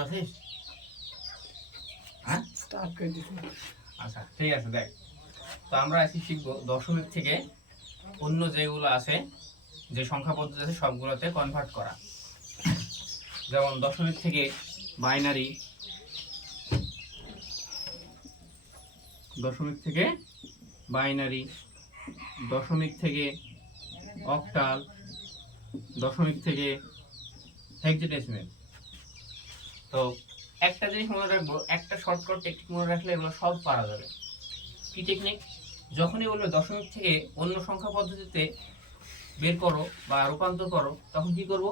পারছিস? হ্যাঁ স্টার্ট করে দিছি। আচ্ছা ঠিক আছে দেখ, তো আমরা আজকে শিখবো দশমিক থেকে অন্য যেগুলো আছে, যে সংখ্যা পদ্ধতি আছে সবগুলোতে কনভার্ট করা। যেমন দশমিক থেকে বাইনারি, দশমিক থেকে বাইনারি, দশমিক থেকে অক্টাল, দশমিক থেকে হেক্সাডেসিমাল। তো একটা জিনিস মনে রাখবো, একটা শর্টকাট টেকনিক মনে রাখলে এগুলো সব পারা যাবে। কি টেকনিক? যখনই বলবে দশমিক থেকে অন্য সংখ্যা পদ্ধতিতে বের করো বা রূপান্তর করো, তখন কি করব?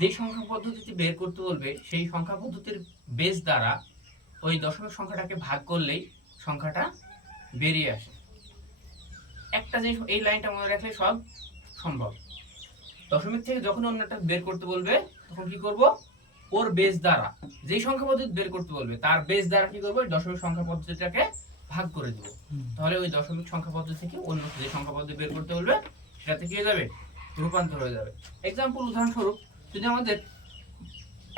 যে সংখ্যা পদ্ধতিতে বের করতে বলবে সেই সংখ্যা পদ্ধতির বেস দ্বারা ওই দশমিক সংখ্যাটাকে ভাগ করলেই সংখ্যাটা বেরিয়ে আসে। একটা জিনিস এই লাইনটা মনে রাখলে সব সম্ভব। দশমিক থেকে যখন অন্যটা বের করতে বলবে তখন কি করব? ওর বেস দ্বারা যেই সংখ্যা পদ্ধতি বের করতে বলবে তার বেস দ্বারা কি করব? দশমিক সংখ্যা পদ্ধতিটাকে ভাগ করে দেব। তাহলে ওই দশমিক সংখ্যা পদ্ধতি থেকে অন্য যে সংখ্যা পদ্ধতি বের করতে বলবে সেটাতে কি হয়ে যাবে? রূপান্তর হয়ে যাবে। এক্সাম্পল, উদাহরণস্বরূপ, যদি আমাদের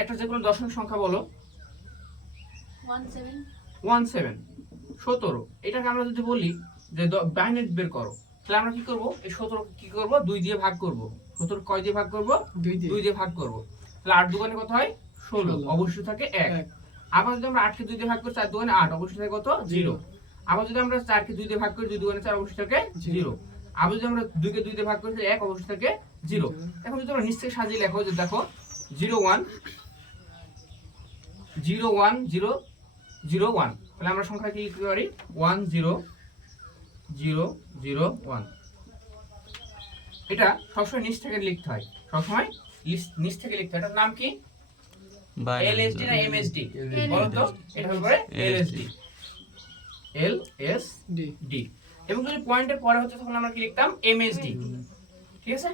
একটা যে কোনো দশমিক সংখ্যা বলো 17, এটাকে আমরা যদি বলি যে বাইনারি বের করো, তাহলে আমরা কি করব? এই 17 কি করব? 2 দিয়ে ভাগ করব। 17 কয় দিয়ে ভাগ করব? 2 দিয়ে ভাগ করব। তাহলে 8 দুগুণে কত হয়? 16, অবশ্যই থাকে 1। আবার যদি আমরা 8 কে 2 দিয়ে ভাগ করি, 4 দুগুণে 8, অবশ্যই থাকে কত? 0। আবার যদি আমরা 4 কে 2 দিয়ে ভাগ করি, 2 দুগুণে 4, অবশ্যই থাকে 0। আবার যদি আমরা 2 কে 2 দিয়ে ভাগ করি, 1, অবশ্যই থাকে 0। এখন যদি আমরা নিচ থেকে সাজিয়ে লেখো, যে দেখো 0 1 0 1 0 0 1, তাহলে আমরা সংখ্যা কি লিখতে পারি? 1 0 0 0 1। এটা সবসময় নিচ থেকে লিখতে হয়, সবসময় নিচ থেকে লিখতে হয়। এটার নাম কি? এলএসডি না এমএসডি? বলো তো। এটা হলো এলএসডি, এলএসডি। এবং যদি পয়েন্টের পরে হতো তখন আমরা কি লিখতাম? এমএসডি। ঠিক আছে?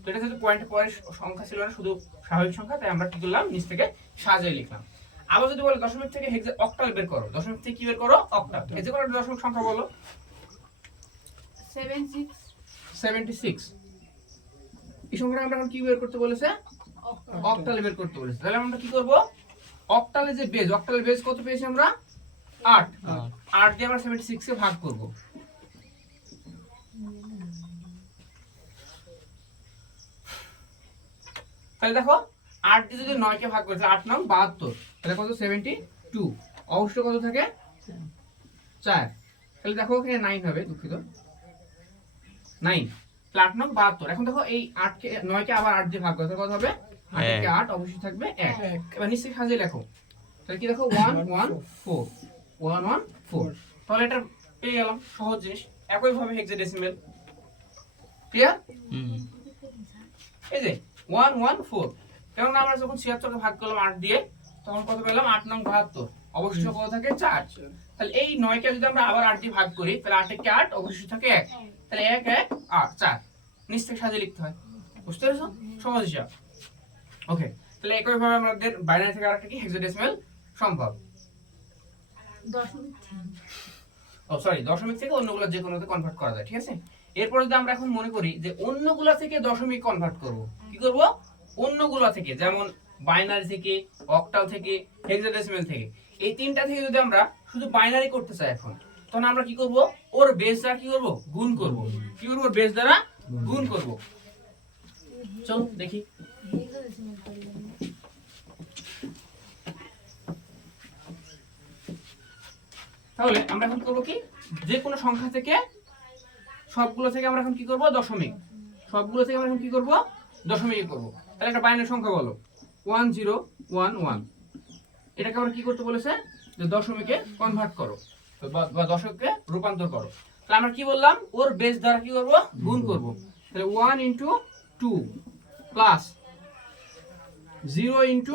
তো এটা যেহেতু পয়েন্টের পরে সংখ্যা ছিল না, শুধু স্বাভাবিক সংখ্যা, তাই আমরা কি করলাম? নিচ থেকে সাজিয়ে লিখলাম। আবার যদি বলে দশমিক থেকে অক্টাল বের করো, দশমিক থেকে কি বের করো? অক্টাল। এই যে কোনো দশমিক সংখ্যা বলো। 76। এই সংখ্যাটা আমরা এখন কি বের করতে বলেছে? অক্টালে বের করতে বলেছে। তাহলে আমরা কি করব? অক্টালে যে বেজ, অক্টালের বেজ কত পেয়েছি আমরা? 8। 8 দিয়ে আমরা 76 কে ভাগ করব। তাহলে দেখো 8 দিয়ে যদি 9 কে ভাগ করি, 8 9 72, তাহলে কত? 72। অবশ্যই কত থাকে? 4। তাহলে দেখো এখানে 9 হবে, দুঃখিত, 9। 8 9 72। এখন দেখো এই 8 কে 9 কে আবার 8 দিয়ে ভাগ করতে কত হবে? 8 কে 8, অবশ্যই থাকবে 1। এবার নিচে সাজিয়ে লেখো, তাহলে কি দেখো? 1 1 4 1 1 4। তাহলে এটা পেয়ে গেলাম, সহজ জিনিস। একই ভাবে হেক্সাডেসিমাল। ক্লিয়ার? এই যে 1 1 4, কারণ আমরা যখন 76 কে ভাগ করলাম 8 দিয়ে, তখন কত পেলাম? 8 9 72, অবশ্যই কত থাকে? 4। তাহলে এই 9 কে যদি আমরা আবার 8 দিয়ে ভাগ করি, তাহলে 8 কে 8, অবশ্যই থাকে 1। তাহলে 1 1 8 4, নিচ থেকে সাজিয়ে লিখতে হয়। বুঝতে পেরেছো? সহজ হিসাব। ওকে, তাহলে একই ভাবে আমাদের বাইনারি থেকে আরেকটা কি হেক্সাডেসিমাল সম্ভব। দশমিক থেকে অন্যগুলো যে কোনোতে কনভার্ট করা যায়। ঠিক আছে? এরপর যদি আমরা এখন মনে করি যে অন্যগুলা থেকে দশমিক কনভার্ট করব, কি করব? অন্যগুলা থেকে, যেমন বাইনারি থেকে, অক্টাল থেকে, হেক্সাডেসিমাল থেকে, এই তিনটা থেকে যদি আমরা শুধু বাইনারি করতে চাই এখন, তখন আমরা কি করব? ওর বেস দ্বারা কি করব? গুণ করব। কি করব? ওর বেস দ্বারা গুণ করব। চলো দেখি। তাহলে আমরা এখন করব কি? যে কোনো সংখ্যা থেকে, সবগুলো থেকে আমরা এখন কি করব? দশমিক। সবগুলো থেকে আমরা এখন কি করব? দশমিক করব। তাহলে একটা বাইনারি সংখ্যা বলো 1011। এটাকে আমরা কি করতে বলেছে? যে দশমিকে কনভার্ট করো, বা দশমিকে রূপান্তর করো। তাহলে আমরা কি বললাম? ওর বেস দ্বারা কি করব? গুণ করব। তাহলে 1 * 2 প্লাস 0 *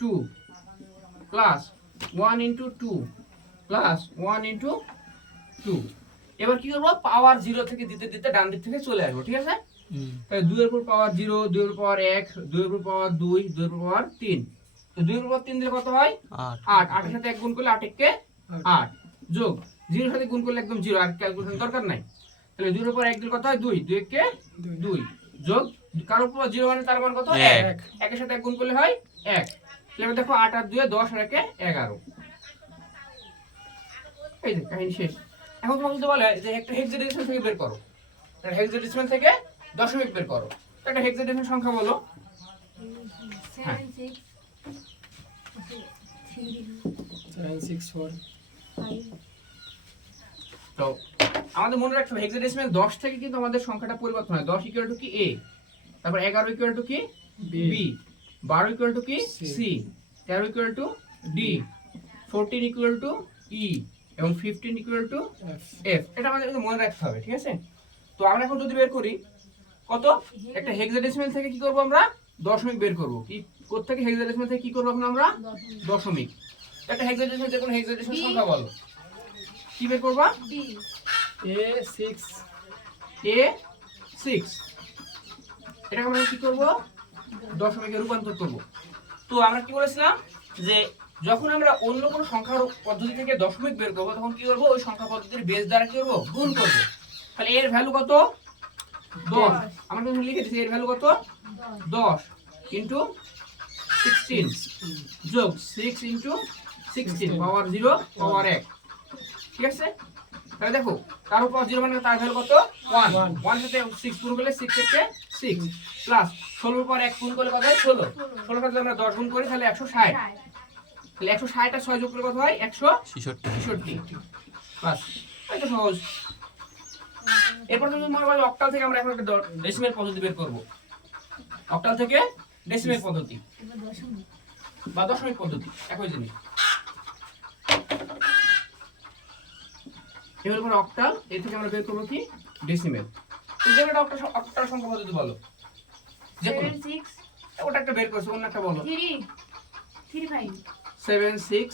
2 প্লাস 1 * 2 প্লাস 1 * 2। এবার কি করব? পাওয়ার 0 থেকে দিতে দিতে ডান দিক থেকে চলে আসবো। ঠিক আছে? তাহলে 2 এর উপর পাওয়ার 0, 2 এর উপর পাওয়ার 1, 2 এর উপর পাওয়ার 2, 2 এর উপর পাওয়ার 3। তো 2 এর উপর 3 দিলে কত হয়? 8। 8 এর সাথে 1 গুণ করলে 8 * 1 = 8, যোগ 0 এর সাথে গুণ করলে একদম 0, আর ক্যালকুলেশন দরকার নাই। তাহলে 2 এর উপর 1 দিলে কত হয়? 2, 2 * 1 = 2, যোগ কার উপর 0 মানে তার মান কত? 1। 1 এর সাথে 1 গুণ করলে হয় 1, তাহলে দেখো 8 আর 2 10 আর 1 11। এই যে কাহিনী শেষ। এখন তোমাকে যদি বলে যে একটা হেক্সাডেসিমাল থেকে বের করো, একটা হেক্সাডেসিমাল থেকে দশমিক বের করো, তো একটা হেক্সাডেসিমাল সংখ্যা বলো। 7 6 764 5 তো আমাদের মনে রাখতে হবে হেক্সাডেসিমাল 10 থেকে কিন্তু আমাদের সংখ্যাটা পরিবর্তন হয়। 10 ইকুয়াল টু কি a, তারপর 11 ইকুয়াল টু কি B, b, 12 ইকুয়াল টু কি C, c, 13 equal to d, 14 equal to e এবং 15 ইকুয়াল টু F, f। এটা আমাদের কিন্তু মনে রাখতে হবে, ঠিক আছে? তো আমরা এখন যদি বের করি কত, একটা হেক্সাডেসিমাল থেকে কি করব আমরা, দশমিক বের করব। কি কোথা থেকে হেক্সাডেসিমাল থেকে কি করব এখন আমরা, দশমিক। একটা হেক্সাডেসিমাল যে কোনো হেক্সাডেসিমাল সংখ্যা বলো, কি বের করবা? D A6, a6, এটাকে আমরা কি করব, দশমিকে রূপান্তর করব। তো আমরা কি বলেছিলাম যে যখন আমরা অন্য কোনো সংখ্যার পদ্ধতি থেকে দশমিক বের করব তখন কি করব, ওই সংখ্যা পদ্ধতির বেস দ্বারা কি করব, গুণ করব। তাহলে এর ভ্যালু কত, 10। আমরা কিন্তু লিখে দিয়েছি এর ভ্যালু কত, 10 ইনটু 16 যোগ 6 ইনটু 16 পাওয়ার 0 পাওয়ার 1। ঠিক আছে? তাহলে দেখো তার উপর 0 মানে তার ভ্যালু কত, 1। 1 সাথে 6 গুণ করলে 6 থেকে 6 প্লাস 16 এর পর 1 গুণ করলে কত হয়, 16। 16 সাথে আমরা 10 গুণ করি তাহলে 160। তাহলে 160 আর 6 যোগ করলে কত হয়, 166। বাস, এটা সহজ। এরপর যদি মনে করো অক্টাল থেকে আমরা এখন একটা ডেসিমেল পদ্ধতি বের করব। অক্টাল থেকে ডেসিমেল পদ্ধতি এবার দশমিক বা দশমিক পদ্ধতি একই জিনিস। এবার পর অক্টাল, এর থেকে আমরা বের করব কি, ডেসিমেল। তো যে একটা অক্টাল সংখ্যা পদ্ধতি বলো, যে কোনো 7 6 ওটা একটা বের করছো, অন্য একটা বলো। 3 3 5 7 6